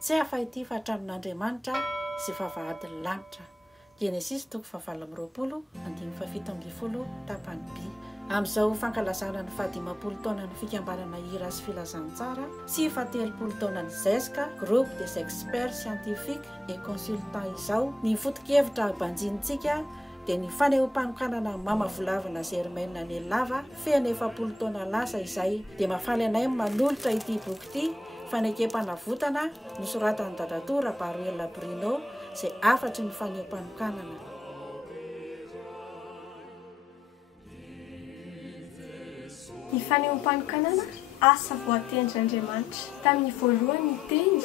tsy hafa ity fa hatramin'Andriamanitra sy vavahadin'ny lanitra. Genesis 7:20 tapany B. Amin'izao fankalazana ny 15 taona ny fikambanana hira sy filazantsara sy 30 taona ny ZESCA, groupe des experts scientifiques et consultants izao, ny foto-kevitra banjinitsika dia ny fanehoam-panokanana mamavolavana Germaine Nelava feno 40 taona lasa izay dia mafaly anay manolotra ity boky ity fanekempanavotana nosoratan'ny Dadatora Baruela Bruno izay afatry ny fanehoam-panokanana. Ny fanehoam-panokanana asa voatendrin'Andriamanitra. Tamin'ny voalohany ny teny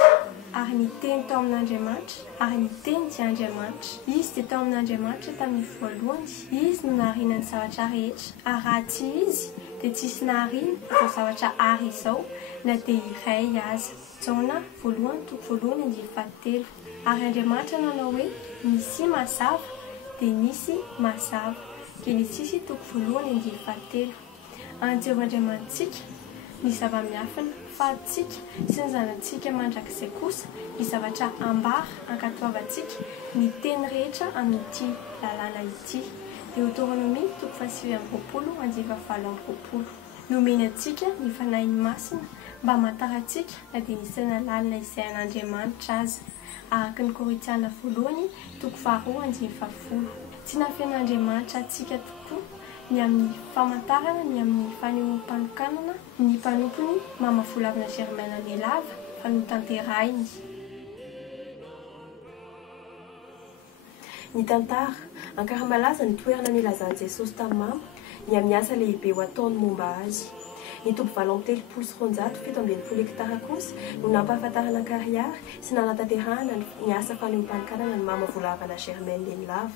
ary ny teny tao amin'Andriamanitra ary ny teny dia Andriamanitra. Izy dia tao amin'Andriamanitra tamin'ny voalohany. Izy no naharina ny zavatra rehetra. Ary raha tsy izy dia tsisy naharina izao zavatra ary izao na dia iray aza. Jaona 1:1-7. Ary Andriamanitra nanao hoe nisy mazava dia nisy mazava. Genesis 1:1-7. Anjevan'Andriamantsika ny zava-miafina fa antsika sy ny zanantsika mandrakizay kosa ny zavatra ambara ankatoavantsika ny teny rehetra amin'ity lalàna ity. Deutéronomie 7:20-7. Nomena antsika ny fanahin'ny masina mba matarantsika na dia nisana lalina izay an'Andriamanitra aza. Araka ny Korintiana 1:2-2. Tsy nafen'Andriamanitra antsika tokoa ny amin'ny famantarana, ny amin'ny fanehoam-panokanana, ny mpanompony mamavolavana Germaine Nelava fa notanterahiny. Ny tantara ankaramalaza ny toerana nilazan'i Jesosy tamin'ny mama ny amin'ny asa lehibe ho ataony momba azy. Ny toby 7 hektara kosa no nampahafantarana ny kariary sy nanatanterahana ny asa fanehoam-panokanana ny mamavolavana Germaine Nelava.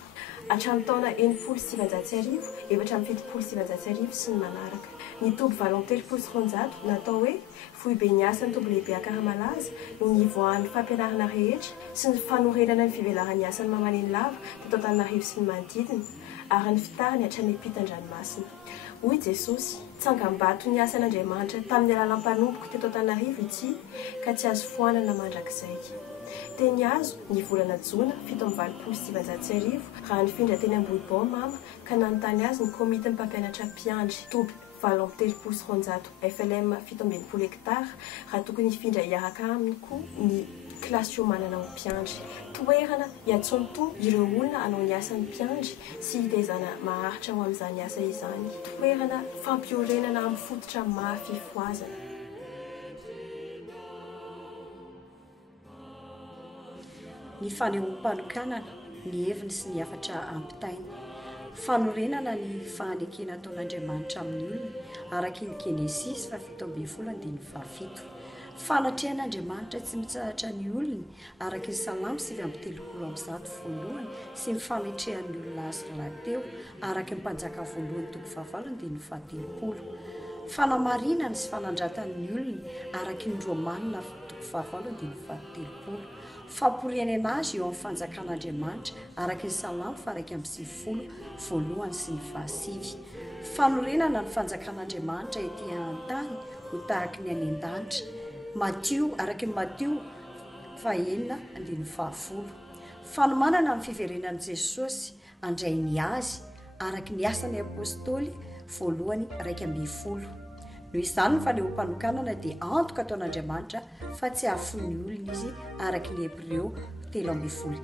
Hatramin'ny taona 770 770 sy ny manaraka. Ny toby 7 natao hoe foibe ny asa ny toby lehibe ankaramalaza no nivoahan'ny fampianarana rehetra sy ny fanorenana ny fivelaran'ny asan'ny mama Nelava teto Antananarivo sy ny manodidina ary ny fitariny hatrany ampitan-dranomasina. Hoy Jesosy, tsangam-bato ny asan'Andriamanitra tamin'ny alalan'ny mpanompoka teto Antananarivo ity ka tsy azo foanana mandrakizay. Teny azo ny volana Jona 7 raha nifindra teny Ambohibon mama ka nanontany azy ny komity ny mpampianatra mpiandry. Toby 7 FLM 17 hektara raha tokony hifindra hiaraka aminy koa ny kilasy fiomanana amin'ny mpiandry. Toerana hiantsonto ireo olona hanao ny asan'ny mpiandry sy hitaizana maharitra ho amin'izany asa izany. Toerana fampiorenana amin'ny fototra mahafifoazana. Ny fanehoam-panokanana, ny heviny sy ny hafatra ampitaina. Fanorenana ny fahanekena ataon'Andriamanitra amin'ny olona araka ny Genesis 7:7. Fanatrehan'Andriamanitra tsy mitsahatra ny olona araka ny Salamo 7:3 sy ny fametrehan'ny olona azy rahateo araka ny Mpanjaka voalohany 7:7. Fanamarinana sy fanandratan'ny olona araka ny Romanina 7:7. Famporiana azy eo amin'ny fanjakan'Andriamanitra araka ny Salamo 1:1 sy ny 9. Fanorenana ny fanjakan'Andriamanitra ety an-tany ho tahaka ny any an-danitra. Matio araka ny Matio 9:10. Fanomanana ny fiverenan'i Jesosy andray ny azy araka ny asan'ny apôstôly 1:20. Noho izany ny fanehoam-panokanana dia antoka ataon'Andriamanitra fa tsy hahafon'ny olona izy araka ny Hebreo 13.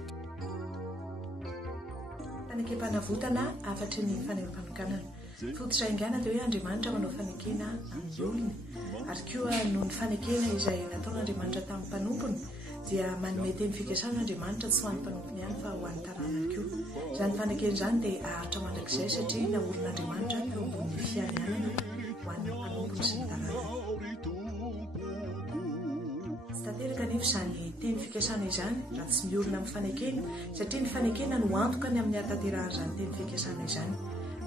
Fanekempanavotana afatry ny fanehoam-panokanana. Fototra ingana dia hoe Andriamanitra manao fanekena amin'ny olona ary koa noho ny fanekena izay nataon'Andriamanitra tamin'ny mpanompony dia manome teny fikasan'Andriamanitra tsy ho an'ny mpanompony ihany fa ho an'ny tanàna koa. Izany fanekena izany dia aharitra mandrakizay satria na olon'Andriamanitra eo ambony fiainana ho an'ny mpanompony sy ny tanàna. Tsy tanteraka nefa izany teny fikasana izany raha tsy miorina amin'ny fanekena satria ny fanekena no antokany amin'ny hatanterahana izany teny fikasana izany.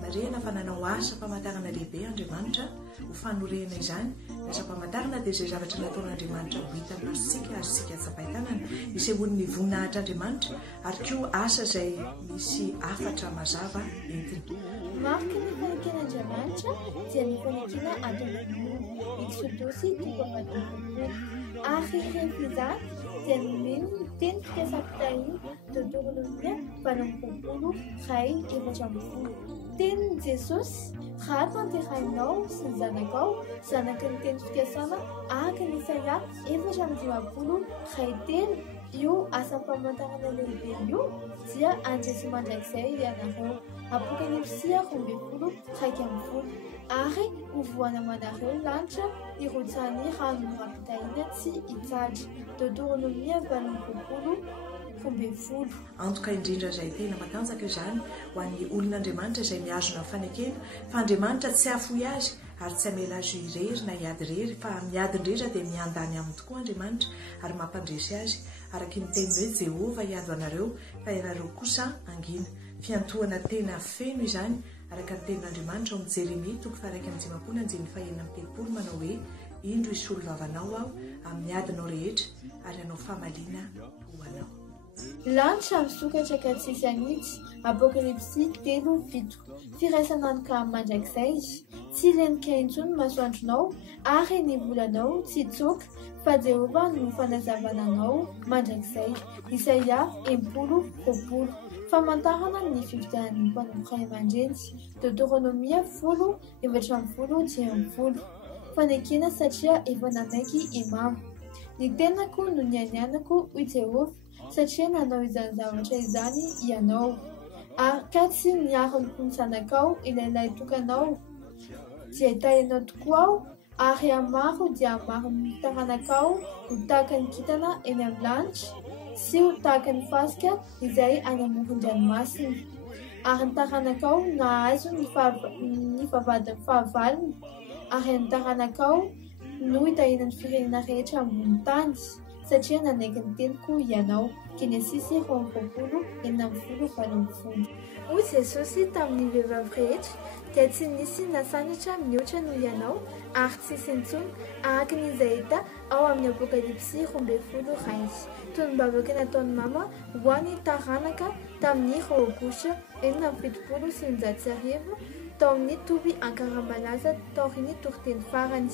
Marihana fa nanao asa famantarana lehibe Andriamanitra ho fanorehana izany. Asa famantarana dia izay zavatra nataon'Andriamanitra ho hita masitsika ary sika tsapahitanana isehoan'ny voninahitr'Andriamanitra ary koa asa izay misy afatra mazava entiny. Marca ny faneken'Andriamanitra dia ny fanekena ataon'olombelona. Exodosy 2:24. Ary rehefa izany dia nomeny ny teny fikasam-pitahiny Deutéronomia 20:20. Tenin'i Jesosy, raha tanterahinao sy ny zanakao zanaky ny teny fikasana araka ny Isaia 4:3. Io asam-pamantarana lehibe io dia andresy mandrakizay ianareo. Apokalipsia 2:1. Ary hovoana manareo lanitra irotsany rano rapitaina tsy hitsatra. Deutéronomia 20:20. Antoka indrindra izay tena matanjaka izany ho an'ny olon'Andriamanitra izay miazona fanekena fa Andriamanitra tsy hafoy azy ary tsy hamela azy irery na hiady rery fa miady indrindra dia miandany aminy tokoa Andriamanitra ary mampandresy azy araka ny teny hoe Jehova hiado anareo fa ianareo kosa angina. Fiantohana tena feno izany araka ny tenin'Andriamanitra ao amin'ny Jeremia 1:9-3 manao hoe indro isolo vavanao aho amin'ny adinao rehetra ary anao famaliana ho anao. Lanitra misokatra ka tsisy anitsy. Apokalipsy 3:7. Firaisana ny ka mandrakizay tsy lenika intsony masoandronao ary ny volanao tsy tsoka fa Jehova no fanazavana anao mandrakizay. Isaia 10:20. Famantarana ny fividian'ny mpanompo ray aman-dreny. Deutéronomia 10:20. Fanekena satria efa nanaiky imamo. Ny tenako no nianianako hoy Jehova satria nanao izany zavatra izany ianao. Ka tsy miaro ny mpinsanakao ilailay tokanao dia hitahinao tokoa aho ary amaro dia amaro ny taranakao ho tahaka ny kintana eny amin'ny lanitra sy ho tahaka ny fasika izay any amoron-dranomasina. Ary ny taranakao nahazo ny vavadin'ny fahavalony ary ny taranakao no hitahinany firenena rehetra ambony tany satria nanaiky ny teniko ianao. Genesisy 20:40. Hoy Jesosy tamin'ny vehivavy rehetra dia tsy nisy nasandratra mihoatra noho ianao ary tsisy intsony araka n'izay hita ao amin'ny Apokalipsy 2:1. Toy ny bavaka nataon'ny mama ho an'ny taranaka tamin'ny Raobosha 7:9 tao amin'ny tovy ankarambalaza taoriny toriteny farany.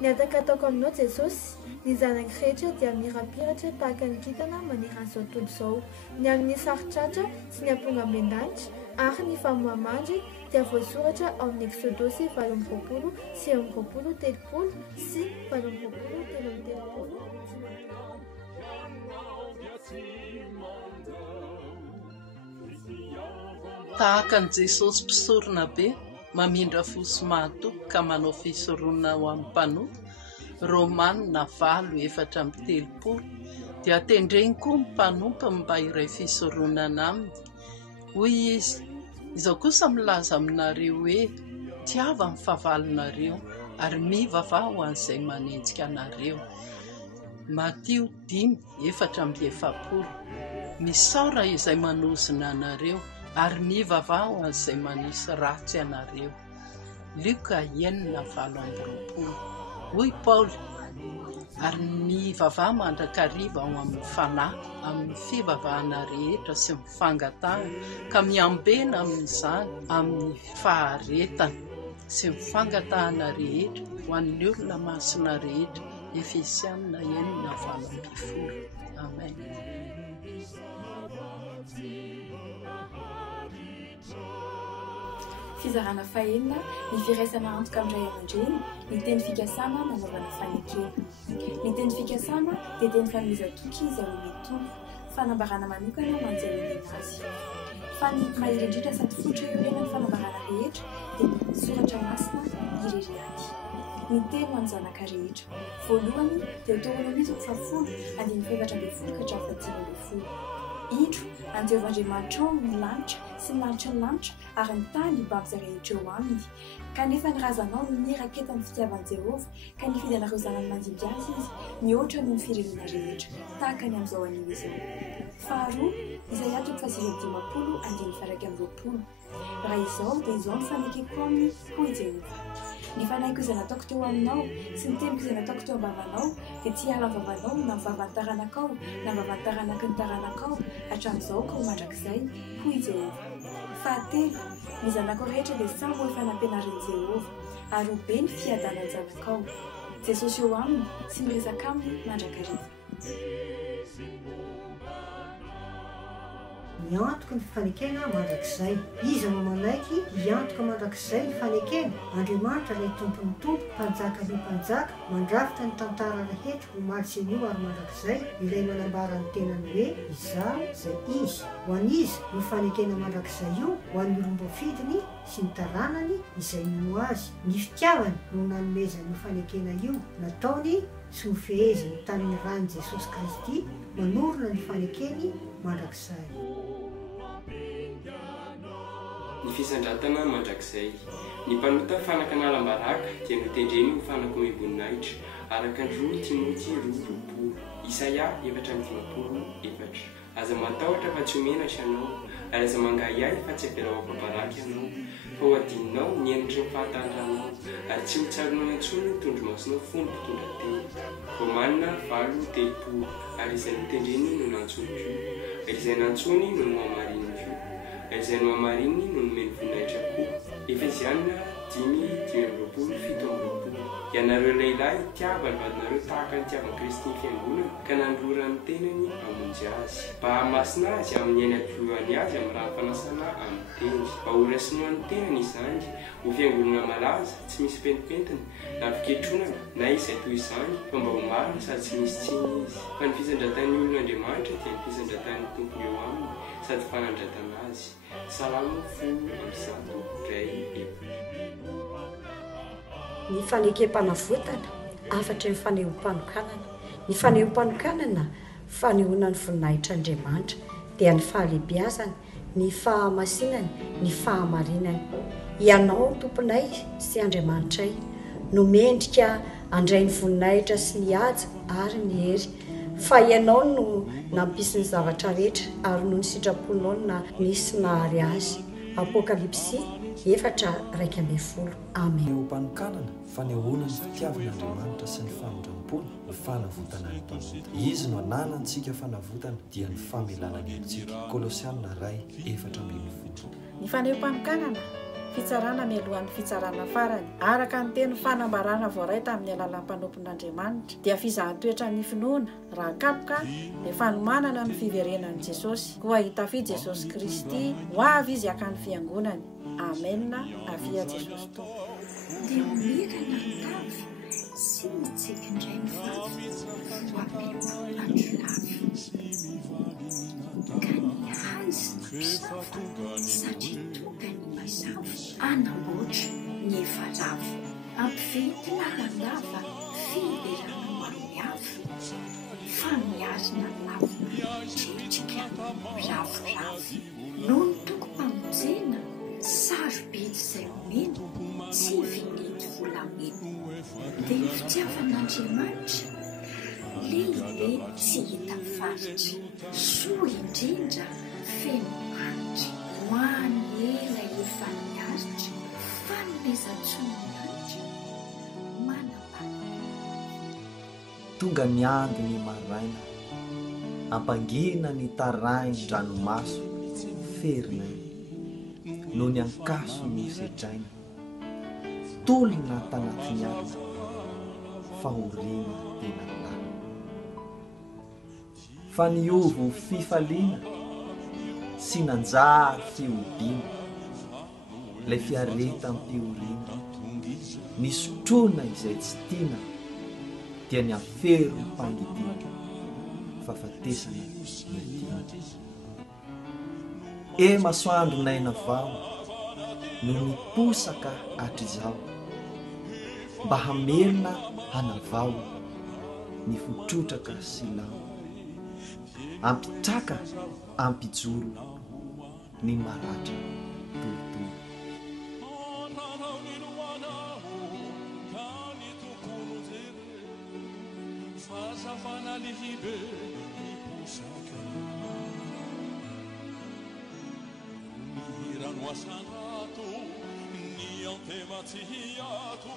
Niataka ataoko aminao Jesosy, ny zanaky rehetra dia mirapiratra tahaka ny kintana maneran'izao tontolo izao. Ny amin'ny saritratra sy ny ampongamben-danitra ary ny famohamandry dia voasoratra ao amin'ny Exodosy 20:20 sy 20:30 sy 20:30. Tahaka ny Jesosy mpisorona be mamindra fosy mahatoky ka manao fisorona ho amin'ny mpanoto. Romanina 4:30 dia tendreny koa ny mpanompo mba iray fisoronana aminy. Hoy izy, izao kosa milaza aminareo hoe tiava ny fahavalonareo ary mivavah ho an'izay manenjika anareo. Matio 10:7. Misaora izay manozona anareo ary mivavah ho an'izay manisy ratsy anareo. Luka 9:20. Hoy Paul, ary mivavah mandrakariva ao amin'ny fanahy amin'ny fivavahana rehetra sy mifangatahana ka miambena amin'izany amin'ny faharetana sy mifangatahana rehetra ho an'ny olona masina rehetra. Efesianina 1:20. Amen. Fizarana fahenina ny firaisana antoka amin'ny ray aman-dreny, ny teny fikasana nanaovana fanekena. Ny teny fikasana dia teny fanomezan-toky izay omeny tompo, fanambarana manokana manjary azy. Fa ny mahery indrindra sady fotra iorenany fanambarana rehetra dia ny soratra masina ireriany. Ny teny ho an'ny zanaka rehetra. Voalohany Deutéronomia 10:7-10. Indro anjeovan'Andriamanitra ao ny lanitra sy ny lanitra ny lanitra ary ny tany hibaby izay rehetra eo aminy. Kanefa ny razanao no niraketany fitiavan'i Jehova ka nifidy anareo zanany mandinika azy izy mihoatra noho ny firenena rehetra tahaka ny amin'izao anio izao. Faharoa Isaia 50:20. Raha izao dia izao ny fanekeko aminy hoy Jehova. Ny fanahyko izay nataoko teo aminao sy ny teniko izay nataoko teo ambavanao dia tsy hiala vavanao na mivavany taranakao na mivavany taranaky ny taranakao hatramin'izao ka ho mandrakizay hoy Jehova. Fahatelo, ny zanako rehetra dia samy ho fanampianarin'i Jehovah ary ho be ny fiadananjanakao. Jesosy eo aminy sy miresaka aminy mandrakariva. Miantoka ny fanekena mandrakizay. Iza no manaiky hiantoka mandrakizay ny fanekena. Andriamanitra ilay tompony tompo, mpanjaka ny mpanjaka, mandrafitra ny tantara rehetra ho matsy anio ary mandrakizay, ilay manambara ny tenany hoe izaho izay izy. Ho an'izy no fanekena mandrakizay io, ho an'ny olom-bafidiny sy ny taranany izay mino azy. Ny fitiavany no nanomezany fanekena io, nataony sy ho feheziny tamin'ny ran'i Jesosy Kristy, manorona ny fanekeny mandrakizay. Ny fisandratana mandrakizay. Ny mpanota fanakanalam-baraka dia notendreny ho fanako miboninahitra araka ny 2 Timoty 2:2. Isaia 4:4. Aza matahotra fa tsy homenatra ianao, ary aza mangahiahy fa tsy ampiarahako baraky ianao, fa ho adininao ny endritry ny fahatanranao, ary tsy ho tsaronao intsony ny tondromasonao fony mpitondra teny. Romanina 7:3. Ary izay notendreny no nantsony koa, ary izay nantsony no nohamarininy koa, ary izay nohamarininy no nomeny voninahitra koa. Efesiana 10:7. Ianareo lehilahy tiava ny vadinareo tahaka ny tiavan'i Kristy ny fiangonana, ka nandrora ny tenany hamonjy azy. Mba hamasina azy amin'ny ainy ampivoany azy amin'ny raha fanasana amin'ny teny, mba ho raisinoa ny tenany izany ho fiangonana malaza, tsy misy pentimpentina na fiketronana na izay toy izany, fa mba ho marina sady tsy misy tsiny izy. Fa ny fisandratan'ny olon'Andriamanitra dia ny fisandratan'ny tompony eo aminy sady fanandratana azy. Salamo 10:1. Ny fanekempanavotana afatra ny fanehoam-panokanana. Ny fanehoam-panokanana fanehoana ny voninahitr'Andriamanitra dia ny fahalebiazany, ny fahamasinany, ny fahamarinany. Ianao tomponay sy Andriamanitray no mendrika andray ny voninahitra sy ny haja ary ny hery, fa ianao no nampisy ny zavatra rehetra ary no ny sitraponao na nisy nahary azy. Apokalipsy 4:20. Amen. Fanehoam-panokanana fanehoana ny fitiavan'Andriamanitra sy ny fanondram-pony, ny fanavotana ny tongotra. Izy no ananantsika fanavotana dia ny famelana ny helitsika. Kolosianina 2:4. Ny fanehoam-panokanana fitsarana mialohan'ny fitsarana farany, araka ny teny fanambarana voaray tamin'ny alalan'ny mpanompon'Andriamanitra dia fizahan-toetra ny finoana raha kapoka dia fanomanana ny fiverenan'i Jesosy, koa hitafidy Jesosy Kristy ho avy izy hakany fiangonany. Amenna. Avia Jesosy tompo. Dia mirana ny tavy sy mitsekindray ny vavy hoapio androlafy, ka ny hazy ny mpisava satria tonga ny mazava anamboatra ny efa lava, ampivety lalandava filerana amin'ny avy, fa miazona lavina tritrika ravoravo noho ny toko-pamonjena sarobidy izay omena tsy vinety volamena. Dia ny fitiavan'Andriamanitra lehibe tsy hita faritra, soa indrindra feno hanitra, ho an'ny ela efa niaritra, fanomezan-tsonon'andra manambara. Tonga ny ando ny maraina, ampangina ny tarainy ranomaso ferinaina, no ny ankaso ny setraina, tolona tanatin'ny alina, fahoriana tena lana. Fa niovo fifaliana sy nanjary fiodiana, lay fiareta am-pioriana, ny sotrona izay tsy tiana dia ny afero mpangidiana, fahafatesana metiana. Masoandro naina vao no niposaka hatrizao, mba hamelona hanavao ny fotrotraka sy lao, ampitraka ampijoro ny maratra tolotolo. Wasanato ni antematsiato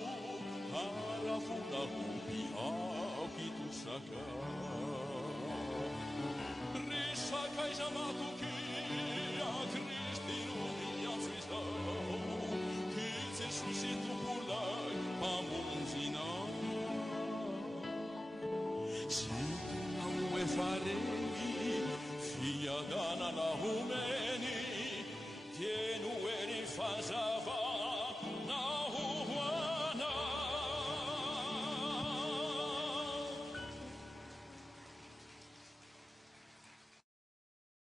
arafuna hubi akitusaka risaka isamato ki a Kristi fareny fiadanana homeny tieno eny fazava